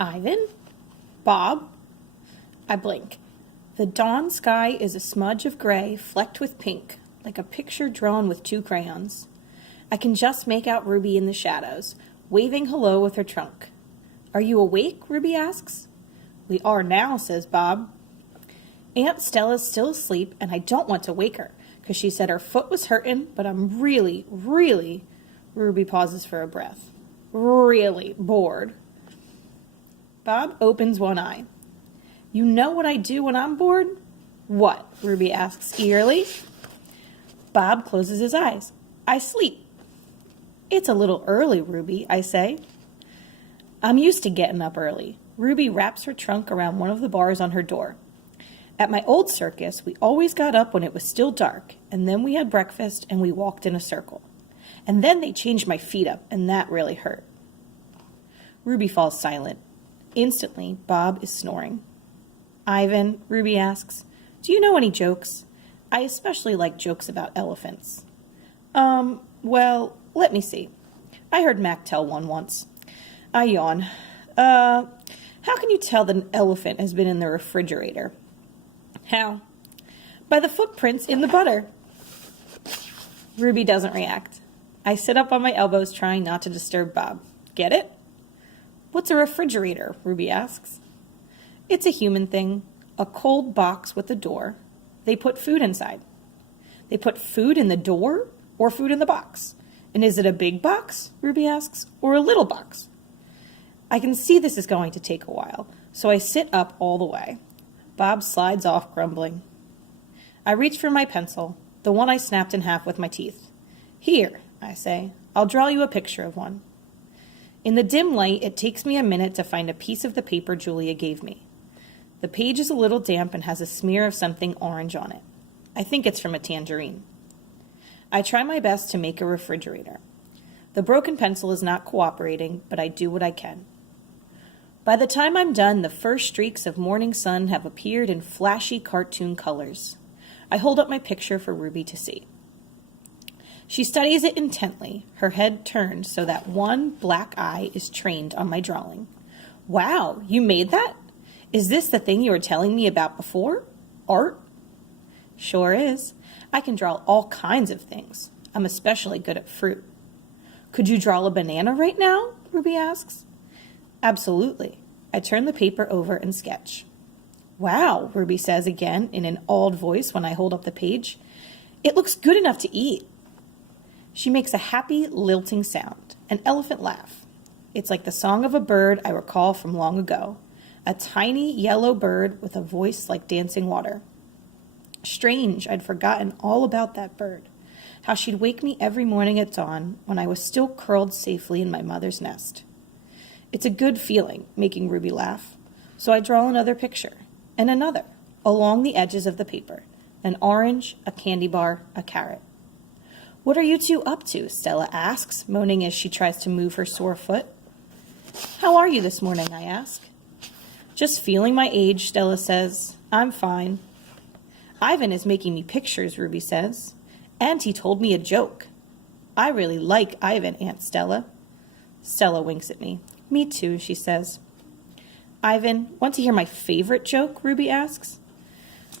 Ivan? Bob? I blink. The dawn sky is a smudge of gray flecked with pink, like a picture drawn with 2 crayons. I can just make out Ruby in the shadows, waving hello with her trunk. Are you awake? Ruby asks. We are now, says Bob. Aunt Stella's still asleep, and I don't want to wake her, because she said her foot was hurting, but I'm really, Ruby pauses for a breath, really bored. Bob opens one eye. You know what I do when I'm bored? What? Ruby asks eagerly. Bob closes his eyes. I sleep. It's a little early, Ruby, I say. I'm used to getting up early. Ruby wraps her trunk around one of the bars on her door. At my old circus, we always got up when it was still dark, and then we had breakfast and we walked in a circle. And then they changed my feet up, and that really hurt. Ruby falls silent. Instantly, Bob is snoring. Ivan, Ruby asks, do you know any jokes? I especially like jokes about elephants. Well, let me see. I heard Mac tell one once. I yawn. How can you tell that an elephant has been in the refrigerator? How? By the footprints in the butter. Ruby doesn't react. I sit up on my elbows trying not to disturb Bob. Get it? What's a refrigerator? Ruby asks. It's a human thing. A cold box with a door. They put food inside. They put food in the door or food in the box? And is it a big box, Ruby asks, or a little box? I can see this is going to take a while, so I sit up all the way. Bob slides off, grumbling. I reach for my pencil, the one I snapped in half with my teeth. Here, I say, I'll draw you a picture of one. In the dim light, it takes me a minute to find a piece of the paper Julia gave me. The page is a little damp and has a smear of something orange on it. I think it's from a tangerine. I try my best to make a refrigerator. The broken pencil is not cooperating, but I do what I can. By the time I'm done, the first streaks of morning sun have appeared in flashy cartoon colors. I hold up my picture for Ruby to see. She studies it intently, her head turned so that one black eye is trained on my drawing. Wow, you made that? Is this the thing you were telling me about before? Art? Sure is. I can draw all kinds of things. I'm especially good at fruit. Could you draw a banana right now? Ruby asks. Absolutely. I turn the paper over and sketch. Wow, Ruby says again in an awed voice when I hold up the page. It looks good enough to eat. She makes a happy, lilting sound, an elephant laugh. It's like the song of a bird I recall from long ago, a tiny yellow bird with a voice like dancing water. Strange, I'd forgotten all about that bird, how she'd wake me every morning at dawn when I was still curled safely in my mother's nest. It's a good feeling, making Ruby laugh, so I draw another picture, and another, along the edges of the paper, an orange, a candy bar, a carrot. What are you two up to? Stella asks, moaning as she tries to move her sore foot. How are you this morning? I ask. Just feeling my age, Stella says. I'm fine. Ivan is making me pictures, Ruby says. And he told me a joke. I really like Ivan, Aunt Stella. Stella winks at me. Me too, she says. Ivan, want to hear my favorite joke? Ruby asks.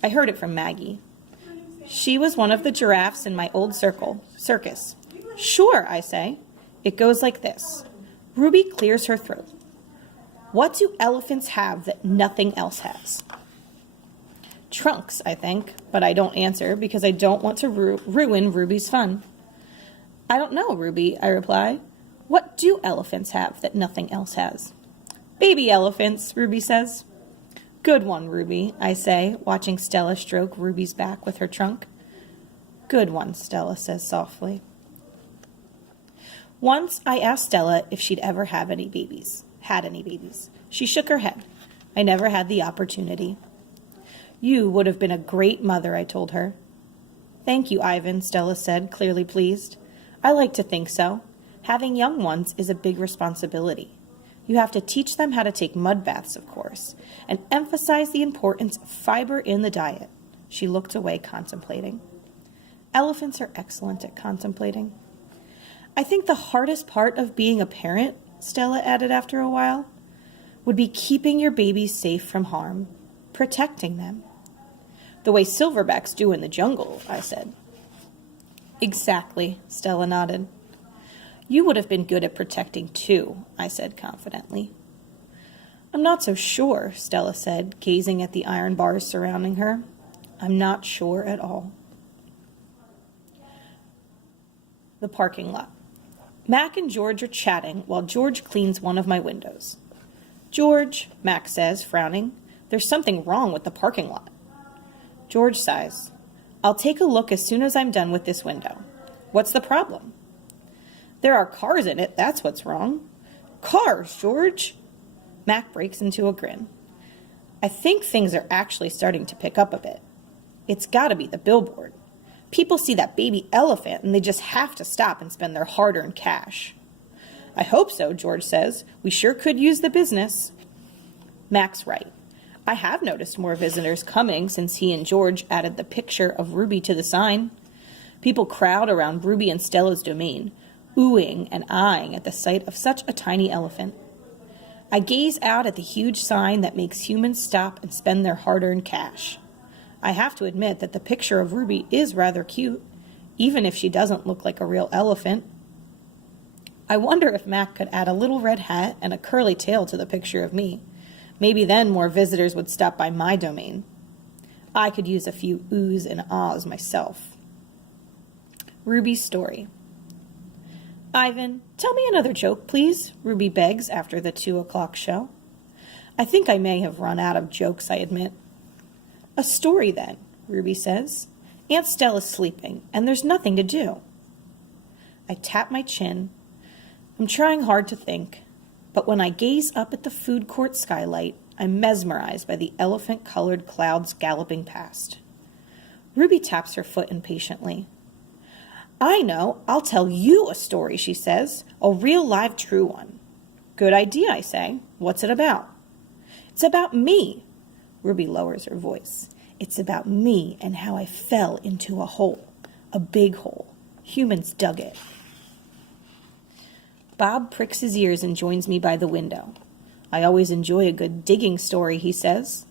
I heard it from Maggie. She was one of the giraffes in my old circus. Sure, I say. It goes like this. Ruby clears her throat. What do elephants have that nothing else has? Trunks, I think, but I don't answer because I don't want to ruin Ruby's fun. I don't know, Ruby, I reply. What do elephants have that nothing else has? Baby elephants, Ruby says. Good one, Ruby, I say, watching Stella stroke Ruby's back with her trunk. Good one, Stella says softly. Once I asked Stella if she'd ever had any babies. She shook her head. I never had the opportunity. You would have been a great mother, I told her. Thank you, Ivan, Stella said, clearly pleased. I like to think so. Having young ones is a big responsibility. You have to teach them how to take mud baths, of course, and emphasize the importance of fiber in the diet. She looked away, contemplating. Elephants are excellent at contemplating. I think the hardest part of being a parent, Stella added after a while, would be keeping your babies safe from harm, protecting them. The way silverbacks do in the jungle, I said. Exactly, Stella nodded. You would have been good at protecting too, I said confidently. I'm not so sure, Stella said, gazing at the iron bars surrounding her. I'm not sure at all. The parking lot. Mac and George are chatting while George cleans one of my windows. George, Mac says, frowning, there's something wrong with the parking lot. George sighs. I'll take a look as soon as I'm done with this window. What's the problem? There are cars in it, that's what's wrong. Cars, George! Mac breaks into a grin. I think things are actually starting to pick up a bit. It's gotta be the billboard. People see that baby elephant and they just have to stop and spend their hard-earned cash. I hope so, George says. We sure could use the business. Mac's right. I have noticed more visitors coming since he and George added the picture of Ruby to the sign. People crowd around Ruby and Stella's domain, oohing and eyeing at the sight of such a tiny elephant. I gaze out at the huge sign that makes humans stop and spend their hard-earned cash. I have to admit that the picture of Ruby is rather cute, even if she doesn't look like a real elephant. I wonder if Mac could add a little red hat and a curly tail to the picture of me. Maybe then more visitors would stop by my domain. I could use a few oohs and ahs myself. Ruby's story. Ivan, tell me another joke, please, Ruby begs after the 2:00 show. I think I may have run out of jokes, I admit. A story, then, Ruby says. Aunt Stella's sleeping, and there's nothing to do. I tap my chin. I'm trying hard to think, but when I gaze up at the food court skylight, I'm mesmerized by the elephant-colored clouds galloping past. Ruby taps her foot impatiently. I know, I'll tell you a story, she says, a real live true one. Good idea, I say. What's it about? It's about me. Ruby lowers her voice. It's about me and how I fell into a hole, a big hole. Humans dug it. Bob pricks his ears and joins me by the window. I always enjoy a good digging story, he says.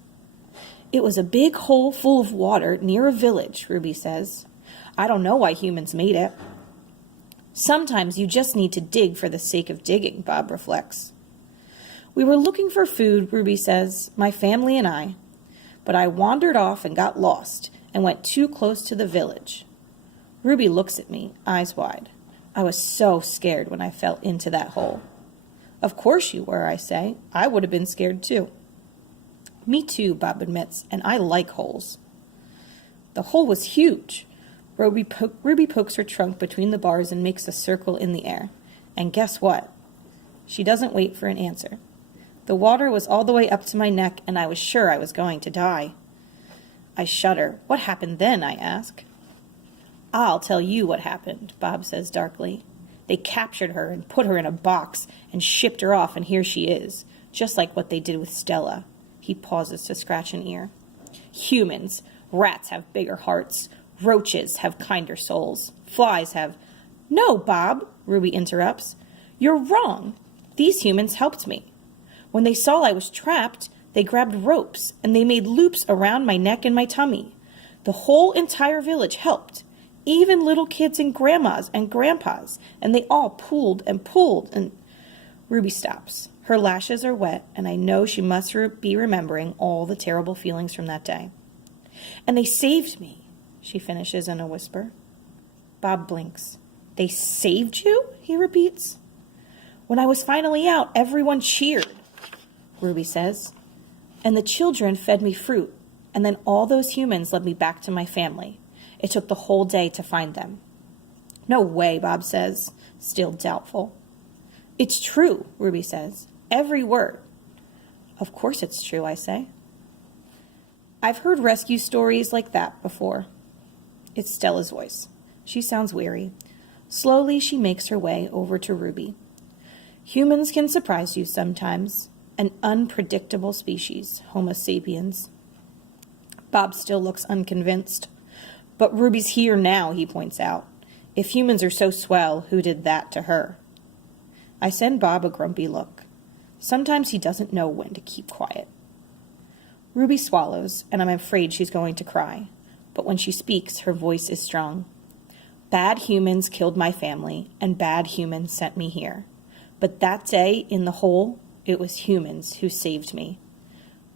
It was a big hole full of water near a village, Ruby says. I don't know why humans made it. Sometimes you just need to dig for the sake of digging, Bob reflects. We were looking for food, Ruby says, my family and I. But I wandered off and got lost and went too close to the village. Ruby looks at me, eyes wide. I was so scared when I fell into that hole. Of course you were, I say. I would have been scared too. Me too, Bob admits, and I like holes. The hole was huge. Ruby pokes her trunk between the bars and makes a circle in the air. And guess what? She doesn't wait for an answer. The water was all the way up to my neck, and I was sure I was going to die. I shudder. What happened then, I ask. I'll tell you what happened, Bob says darkly. They captured her and put her in a box and shipped her off, and here she is, just like what they did with Stella. He pauses to scratch an ear. Humans. Rats have bigger hearts. Roaches have kinder souls. Flies have... No, Bob, Ruby interrupts. You're wrong. These humans helped me. When they saw I was trapped, they grabbed ropes, and they made loops around my neck and my tummy. The whole entire village helped. Even little kids and grandmas and grandpas, and they all pulled and... Ruby stops. Her lashes are wet, and I know she must be remembering all the terrible feelings from that day. And they saved me, she finishes in a whisper. Bob blinks. They saved you? He repeats. When I was finally out, everyone cheered, Ruby says. And the children fed me fruit, and then all those humans led me back to my family. It took the whole day to find them. No way, Bob says, still doubtful. It's true, Ruby says. Every word. Of course it's true, I say. I've heard rescue stories like that before. It's Stella's voice. She sounds weary. Slowly she makes her way over to Ruby. Humans can surprise you sometimes. An unpredictable species, Homo sapiens. Bob still looks unconvinced. But Ruby's here now, he points out. If humans are so swell, who did that to her? I send Bob a grumpy look. Sometimes he doesn't know when to keep quiet. Ruby swallows, and I'm afraid she's going to cry. But when she speaks, her voice is strong. Bad humans killed my family, and bad humans sent me here. But that day, in the hole, it was humans who saved me.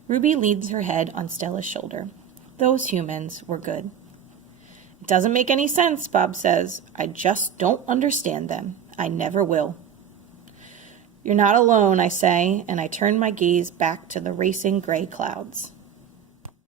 Ruby leans her head on Stella's shoulder. Those humans were good. It doesn't make any sense, Bob says. I just don't understand them. I never will. You're not alone, I say, and I turn my gaze back to the racing gray clouds.